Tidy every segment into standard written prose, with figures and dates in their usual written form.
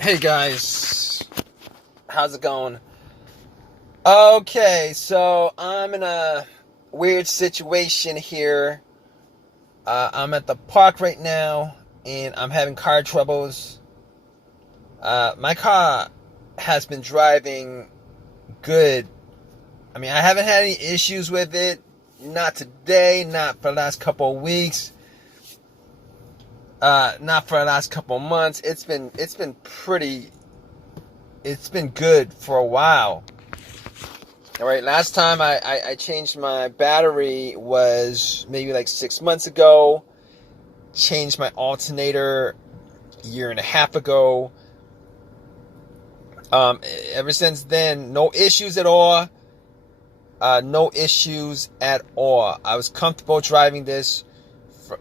Hey guys, how's it going? Okay, so I'm in a weird situation here. I'm at the park right now and I'm having car troubles. My car has been driving good. I mean, I haven't had any issues with it. Not today, not for the last couple of weeks. Not for the last couple of months. It's been good for a while. All right, last time I changed my battery was maybe like 6 months ago. Changed my alternator a year and a half ago. Ever since then, no issues at all. No issues at all. I was comfortable driving this, for,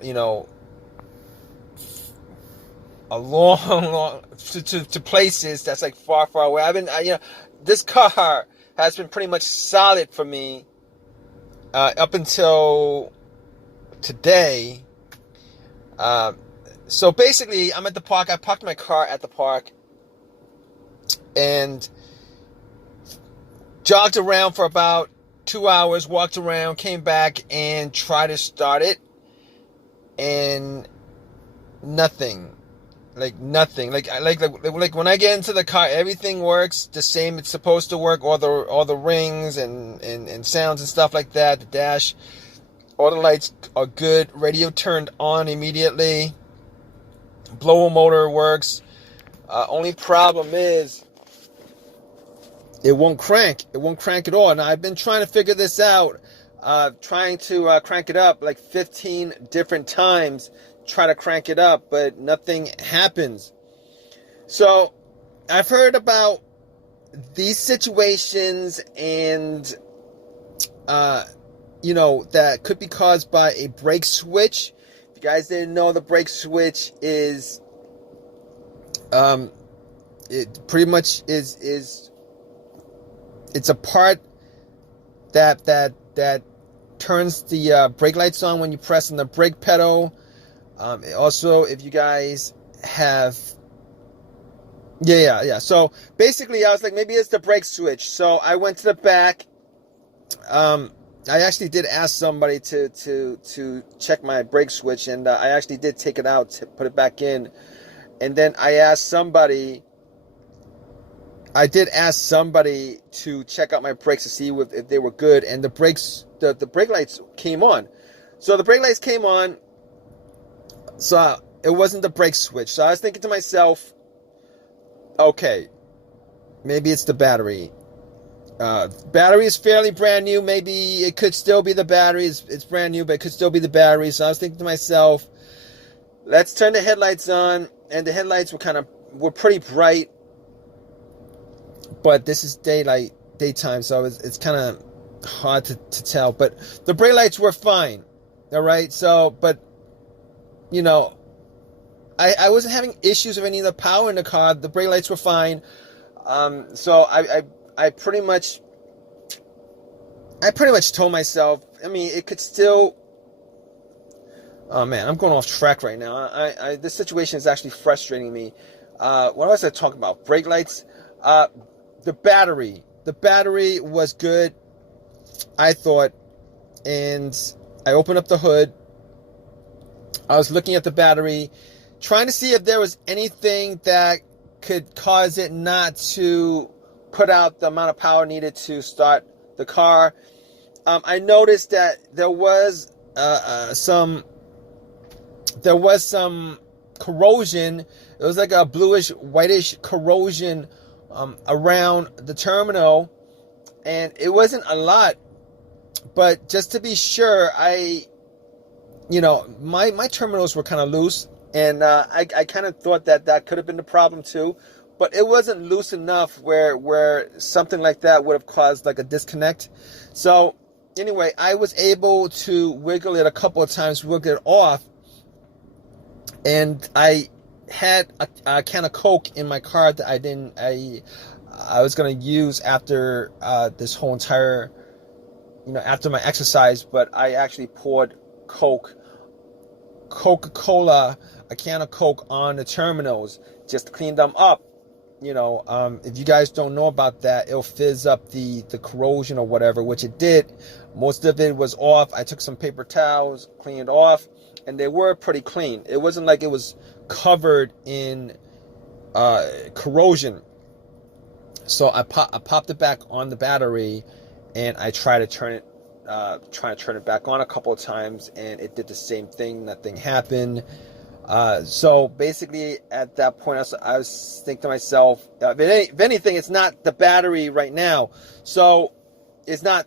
a long to places that's like far away. This car has been pretty much solid for me up until today. So basically, I'm at the park. I parked my car at the park and jogged around for about 2 hours, walked around, came back and tried to start it, and nothing. Like nothing. Like when I get into the car, everything works the same it's supposed to work. All the rings and sounds and stuff like that. The dash, all the lights are good. Radio turned on immediately. Blower motor works. Only problem is it won't crank. It won't crank at all. Now I've been trying to figure this out. Trying to crank it up like 15 different times. Try to crank it up, but nothing happens. So I've heard about these situations and that could be caused by a brake switch. If you guys didn't know, the brake switch is it pretty much is it's a part that turns the brake lights on when you press on the brake pedal. Also, if you guys have, yeah. So basically, I was like, maybe it's the brake switch. So I went to the back. I actually did ask somebody to check my brake switch, and I actually did take it out to put it back in. And then I did ask somebody to check out my brakes to see if they were good, and the brake lights came on. So the brake lights came on. So it wasn't the brake switch. So I was thinking to myself, okay, maybe it's the battery. Battery is fairly brand new. Maybe it could still be the battery. It's brand new, but it could still be the battery. So I was thinking to myself, let's turn the headlights on. And the headlights were pretty bright. But this is daytime, so it's kind of hard to tell. But the brake lights were fine. All right. So, but I wasn't having issues with any of the power in the car. The brake lights were fine. So I pretty much told myself, I mean, it could still. Oh man, I'm going off track right now. This situation is actually frustrating me. What was I talking about? Brake lights. The battery was good, I thought, and I opened up the hood. I was looking at the battery, trying to see if there was anything that could cause it not to put out the amount of power needed to start the car. I noticed that there was some corrosion. It was like a bluish, whitish corrosion around the terminal, and it wasn't a lot. But just to be sure, my terminals were kind of loose, and I kind of thought that could have been the problem too, but it wasn't loose enough where something like that would have caused like a disconnect. So anyway, I was able to wiggle it a couple of times, wiggle it off, and I had a can of Coke in my car that I was going to use after this whole entire, after my exercise, but I actually poured Coca-Cola, a can of Coke on the terminals just to clean them up. if you guys don't know about that, it'll fizz up the corrosion or whatever, which it did. Most of it was off. I took some paper towels, cleaned it off, and they were pretty clean. It wasn't like it was covered in corrosion. So I popped it back on the battery, and I tried to turn it back on a couple of times, and it did the same thing. Nothing happened. So basically, at that point, I was thinking to myself, if anything, it's not the battery right now. So it's not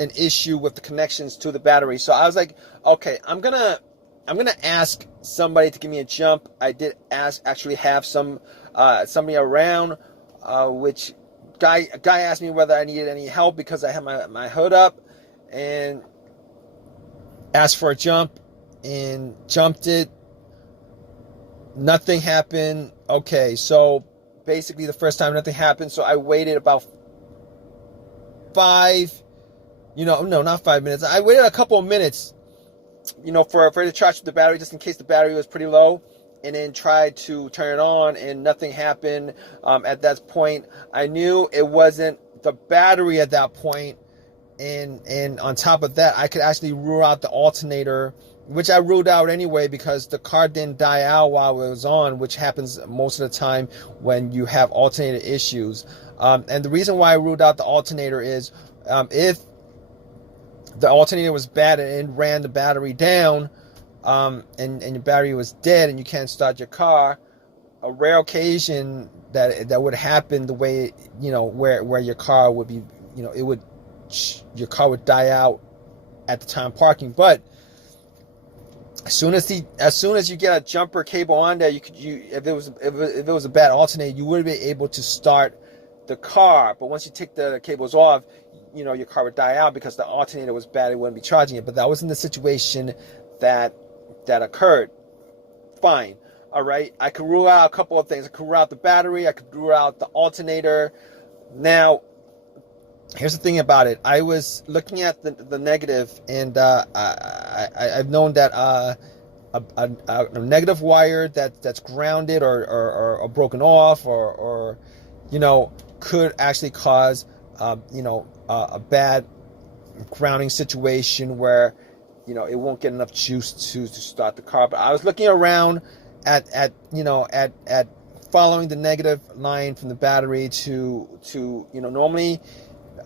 an issue with the connections to the battery. So I was like, okay, I'm gonna ask somebody to give me a jump. I did actually have somebody around, which guy asked me whether I needed any help because I had my hood up, and asked for a jump. And jumped it. Nothing happened. Okay, so basically the first time nothing happened. So I waited about not 5 minutes. I waited a couple of minutes, for it to charge the battery, just in case the battery was pretty low, and then tried to turn it on, and nothing happened. At that point, I knew it wasn't the battery at that point, and on top of that, I could actually rule out the alternator, which I ruled out anyway because the car didn't die out while it was on, which happens most of the time when you have alternator issues. And the reason why I ruled out the alternator is if the alternator was bad and it ran the battery down, and your battery was dead and you can't start your car, a rare occasion that would happen the way, where your car would be, your car would die out at the time parking. But as soon as you get a jumper cable on there, if it was a bad alternator, you would be able to start the car. But once you take the cables off, your car would die out because the alternator was bad. It wouldn't be charging it. But that wasn't the situation that occurred. Fine. All right. I could rule out a couple of things. I could rule out the battery. I could rule out the alternator. Now, here's the thing about it. I was looking at the negative, and I've known that a negative wire that's grounded or broken off or could actually cause a bad grounding situation where it won't get enough juice to start the car. But I was looking around at following the negative line from the battery to normally.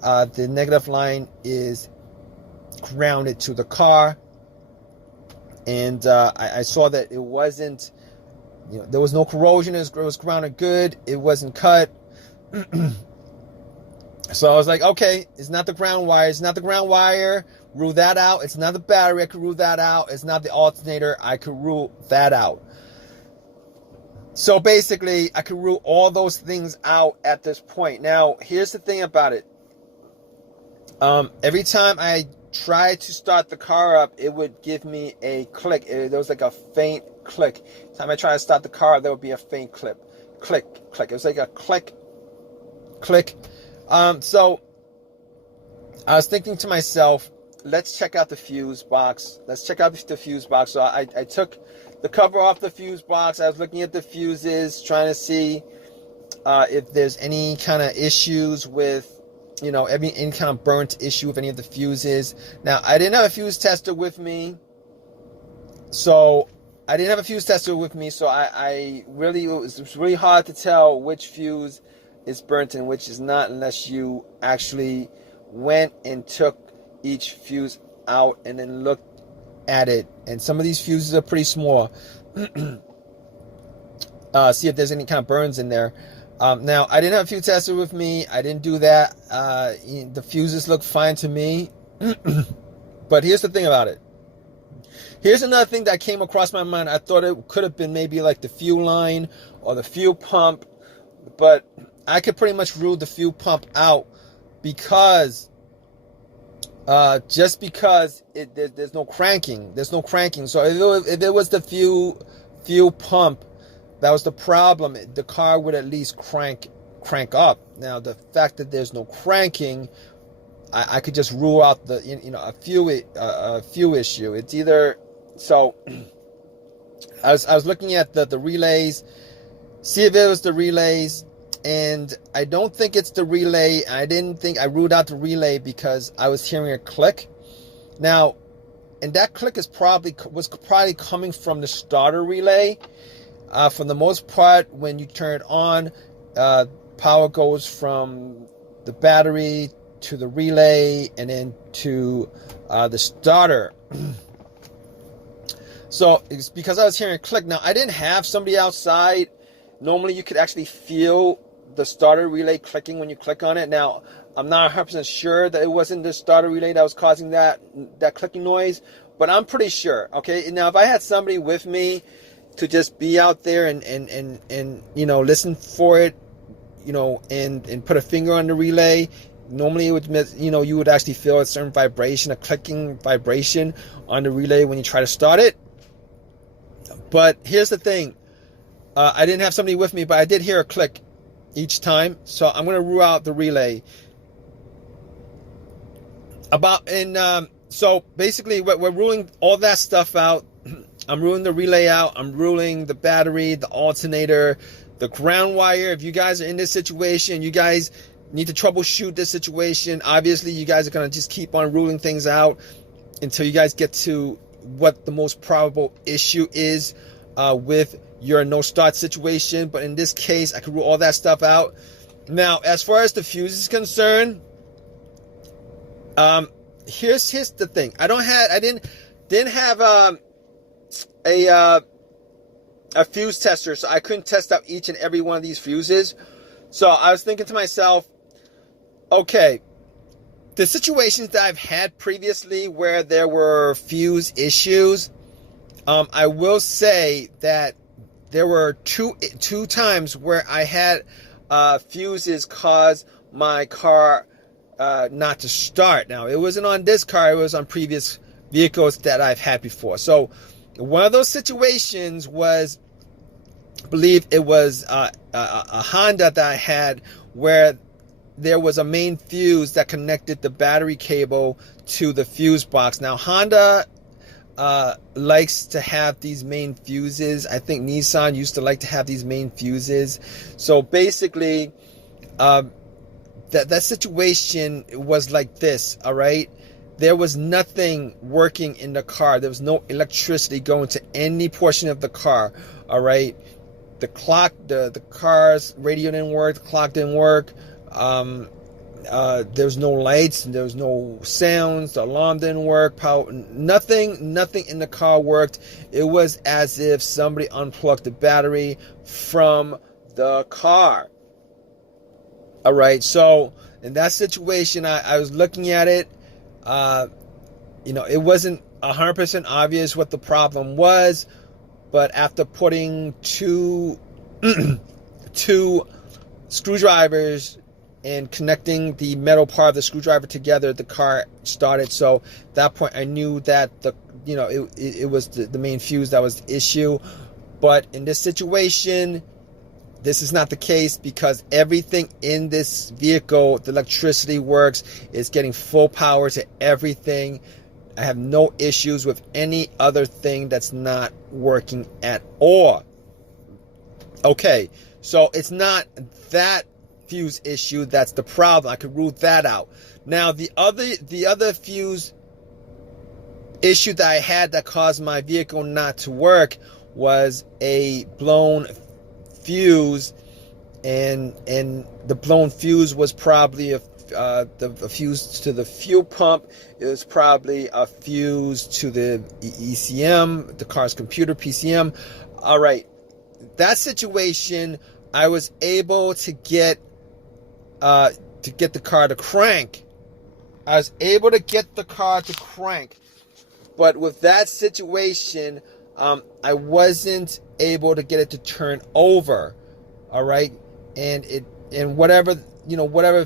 The negative line is grounded to the car, and I saw that it wasn't, there was no corrosion. It was grounded good. It wasn't cut. So I was like, okay, it's not the ground wire. It's not the ground wire. Rule that out. It's not the battery. I could rule that out. It's not the alternator. I could rule that out. So basically, I could rule all those things out at this point. Now, here's the thing about it. Every time I tried to start the car up, it would give me a click. There was like a faint click. Every time I tried to start the car up, there would be a faint click. It was like a click. So I was thinking to myself, let's check out the fuse box. So I took the cover off the fuse box. I was looking at the fuses, trying to see if there's any kind of issues with, any kind of burnt issue with any of the fuses. Now, I didn't have a fuse tester with me, so I really, it was really hard to tell which fuse is burnt and which is not, unless you actually went and took each fuse out and then looked at it. And some of these fuses are pretty small. See if there's any kind of burns in there. Now, I didn't have a fuse tester with me. I didn't do that. The fuses look fine to me. But here's the thing about it. Here's another thing that came across my mind. I thought it could have been maybe like the fuel line or the fuel pump. But I could pretty much rule the fuel pump out because just because there's no cranking. So if it was the fuel pump that was the problem, the car would at least crank up. Now, the fact that there's no cranking, I could just rule out the a fuel issue. It's either so. I was looking at the relays, see if it was the relays, and I don't think it's the relay. I ruled out the relay because I was hearing a click. Now, and that click was probably coming from the starter relay. For the most part, when you turn it on, power goes from the battery to the relay and then to the starter. So it's because I was hearing a click. Now, I didn't have somebody outside. Normally, you could actually feel the starter relay clicking when you click on it. Now, I'm not 100% sure that it wasn't the starter relay that was causing that clicking noise, but I'm pretty sure. Okay, now if I had somebody with me to just be out there and listen for it, and put a finger on the relay, normally it would, you would actually feel a certain vibration, a clicking vibration on the relay when you try to start it. But here's the thing. I didn't have somebody with me, but I did hear a click each time. So I'm going to rule out the relay. So basically we're ruling all that stuff out. I'm ruling the relay out. I'm ruling the battery, the alternator, the ground wire. If you guys are in this situation, you guys need to troubleshoot this situation. Obviously, you guys are going to just keep on ruling things out until you guys get to what the most probable issue is with your no start situation. But in this case, I could rule all that stuff out. Now, as far as the fuse is concerned, here's the thing. I didn't have a fuse tester, so I couldn't test out each and every one of these fuses. So I was thinking to myself, okay, the situations that I've had previously where there were fuse issues, I will say that there were two times where I had fuses cause my car not to start. Now, it wasn't on this car, it was on previous vehicles that I've had before. So one of those situations was, I believe it was a Honda that I had, where there was a main fuse that connected the battery cable to the fuse box. Now, Honda likes to have these main fuses. I think Nissan used to like to have these main fuses. So basically, that situation was like this, all right? There was nothing working in the car. There was no electricity going to any portion of the car, all right? The clock, the car's radio didn't work, the clock didn't work. There was no lights, there was no sounds, the alarm didn't work, power, nothing in the car worked. It was as if somebody unplugged the battery from the car. All right, so in that situation, I was looking at it. It wasn't 100% obvious what the problem was, but after putting two screwdrivers and connecting the metal part of the screwdriver together, the car started. So at that point, I knew that it was the main fuse that was the issue. But in this situation, this is not the case, because everything in this vehicle, the electricity works. It's getting full power to everything. I have no issues with any other thing that's not working at all. Okay, so it's not that fuse issue that's the problem. I could rule that out. Now, the other fuse issue that I had that caused my vehicle not to work was a blown fuse, and the blown fuse was probably a fuse to the fuel pump. It was probably a fuse to the ECM, the car's computer, PCM. All right, that situation, I was able to get the car to crank. I was able to get the car to crank, but with that situation, I wasn't able to get it to turn over. All right, and whatever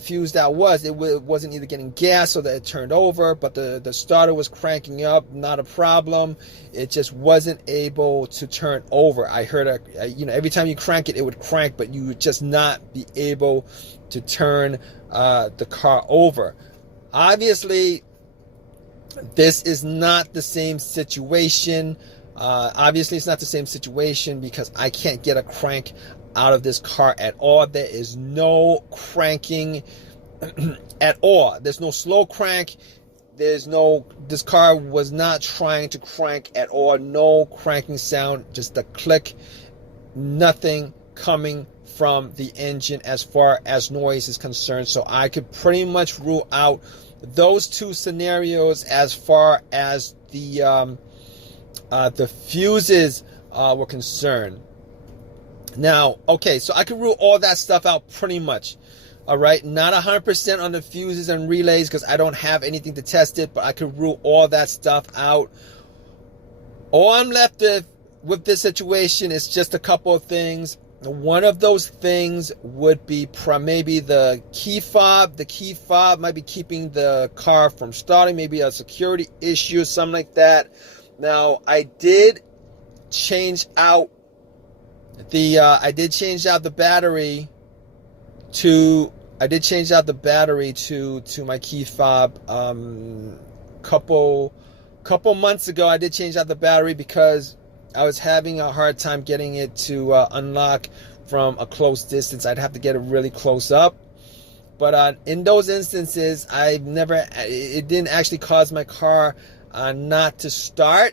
fuse that was, it wasn't either getting gas so that it turned over, but the starter was cranking up, not a problem. It just wasn't able to turn over. I heard every time you crank it, it would crank, but you would just not be able to turn the car over. Obviously, this is not the same situation. Obviously, it's not the same situation because I can't get a crank out of this car at all. There is no cranking at all. There's no slow crank. This car was not trying to crank at all. No cranking sound, just a click. Nothing coming from the engine as far as noise is concerned. So I could pretty much rule out those two scenarios as far as the fuses were concerned. Now, okay, so I can rule all that stuff out pretty much. All right, not 100% on the fuses and relays because I don't have anything to test it, but I can rule all that stuff out. All I'm left with this situation is just a couple of things. One of those things would be maybe the key fob. The key fob might be keeping the car from starting, maybe a security issue or something like that. Now, I did change out the battery to my key fob. Couple months ago, I did change out the battery because I was having a hard time getting it to unlock from a close distance. I'd have to get it really close up. But in those instances, it didn't actually cause my car not to start.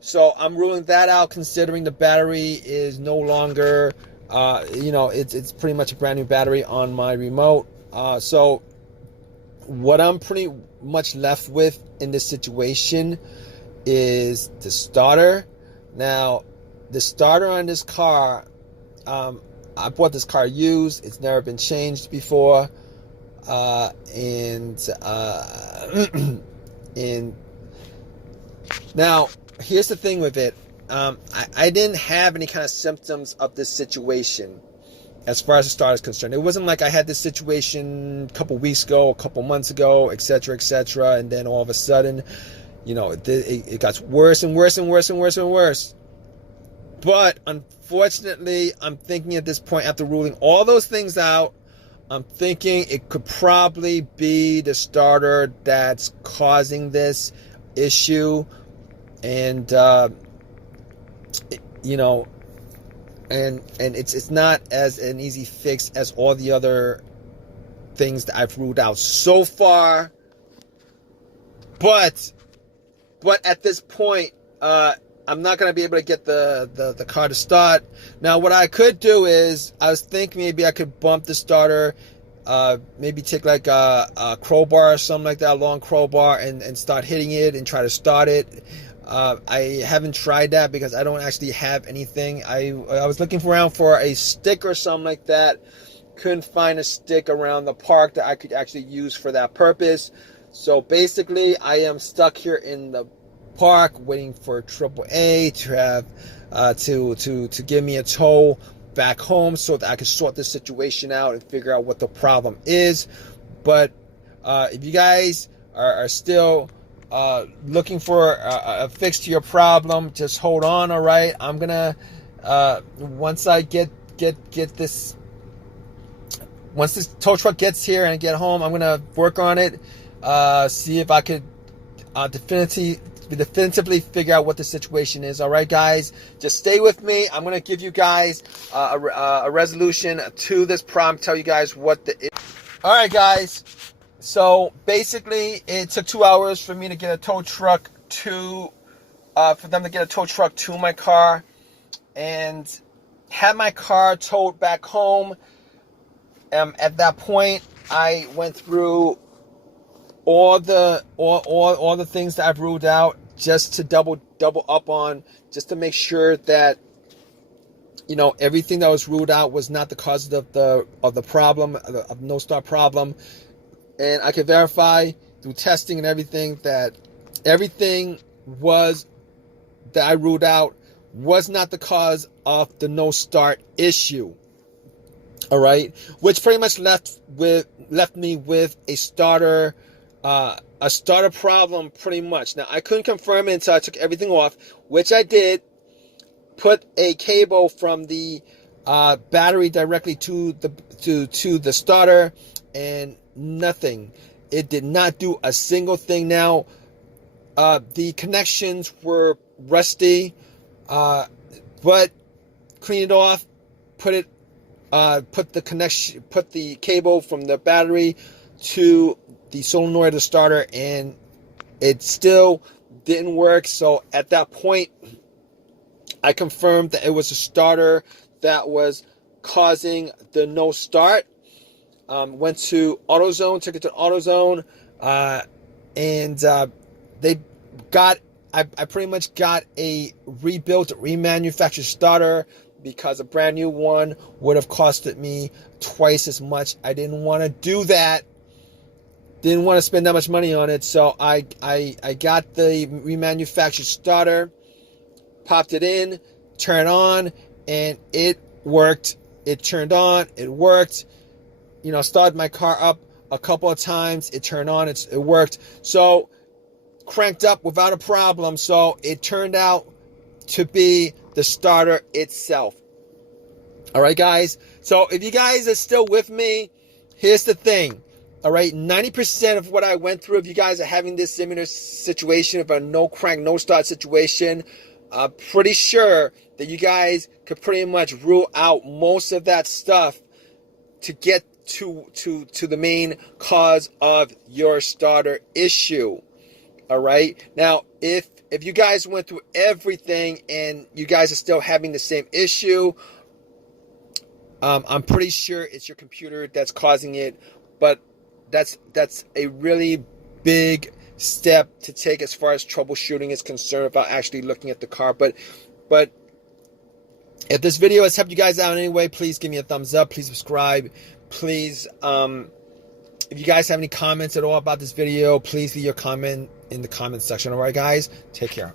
So I'm ruling that out, considering the battery is no longer, it's pretty much a brand new battery on my remote. So what I'm pretty much left with in this situation is the starter. Now, the starter on this car, I bought this car used. It's never been changed before. And now, here's the thing with it. I didn't have any kind of symptoms of this situation as far as the starter is concerned. It wasn't like I had this situation a couple weeks ago, a couple months ago, etc., and then all of a sudden, it got worse and worse and worse and worse and worse. But unfortunately, I'm thinking at this point, after ruling all those things out, I'm thinking it could probably be the starter that's causing this issue. And and it's not as an easy fix as all the other things that I've ruled out so far. But at this point, I'm not going to be able to get the car to start. Now, what I could do is, I was thinking maybe I could bump the starter, maybe take like a crowbar or something like that, a long crowbar, and start hitting it and try to start it. I haven't tried that because I don't actually have anything. I was looking around for a stick or something like that. Couldn't find a stick around the park that I could actually use for that purpose. So basically, I am stuck here in the park waiting for AAA to have to give me a tow back home so that I can sort this situation out and figure out what the problem is. But if you guys are still looking for a fix to your problem, just hold on. All right, I'm gonna once I get this, once this tow truck gets here and I get home, I'm gonna work on it, see if I could definitively figure out what the situation is. All right, guys, just stay with me. I'm gonna give you guys a resolution to this problem, tell you guys what all right, guys. So basically, it took 2 hours for me to get a tow truck for them to get a tow truck to my car, and had my car towed back home. At that point, I went through all the things that I've ruled out, just to double up on, just to make sure that everything that was ruled out was not the cause of the problem, of no start problem. And I could verify through testing and everything that everything that I ruled out was not the cause of the no start issue. All right, which pretty much left me with a starter problem pretty much. Now, I couldn't confirm it until I took everything off, which I did. Put a cable from the battery directly to the starter, and nothing. It did not do a single thing. Now, the connections were rusty, but clean it off, put it put the cable from the battery to the solenoid of the starter, and it still didn't work. So at that point, I confirmed that it was a starter that was causing the no start. Went to AutoZone, took it to AutoZone, and I pretty much got a rebuilt, remanufactured starter, because a brand new one would have costed me twice as much. I didn't want to do that. Didn't want to spend that much money on it. So I got the remanufactured starter, popped it in, turned on, and it worked. It turned on, it worked. Started my car up a couple of times. It turned on, it worked. So cranked up without a problem. So it turned out to be the starter itself. All right, guys. So if you guys are still with me, here's the thing. All right, 90% of what I went through, if you guys are having this similar situation of a no crank, no start situation, I'm pretty sure that you guys could pretty much rule out most of that stuff to get to the main cause of your starter issue. All right. Now, if you guys went through everything and you guys are still having the same issue, I'm pretty sure it's your computer that's causing it. But that's a really big step to take as far as troubleshooting is concerned, without actually looking at the car. But if this video has helped you guys out in any way, please give me a thumbs up. Please subscribe. Please, if you guys have any comments at all about this video, please leave your comment in the comment section. All right, guys, take care.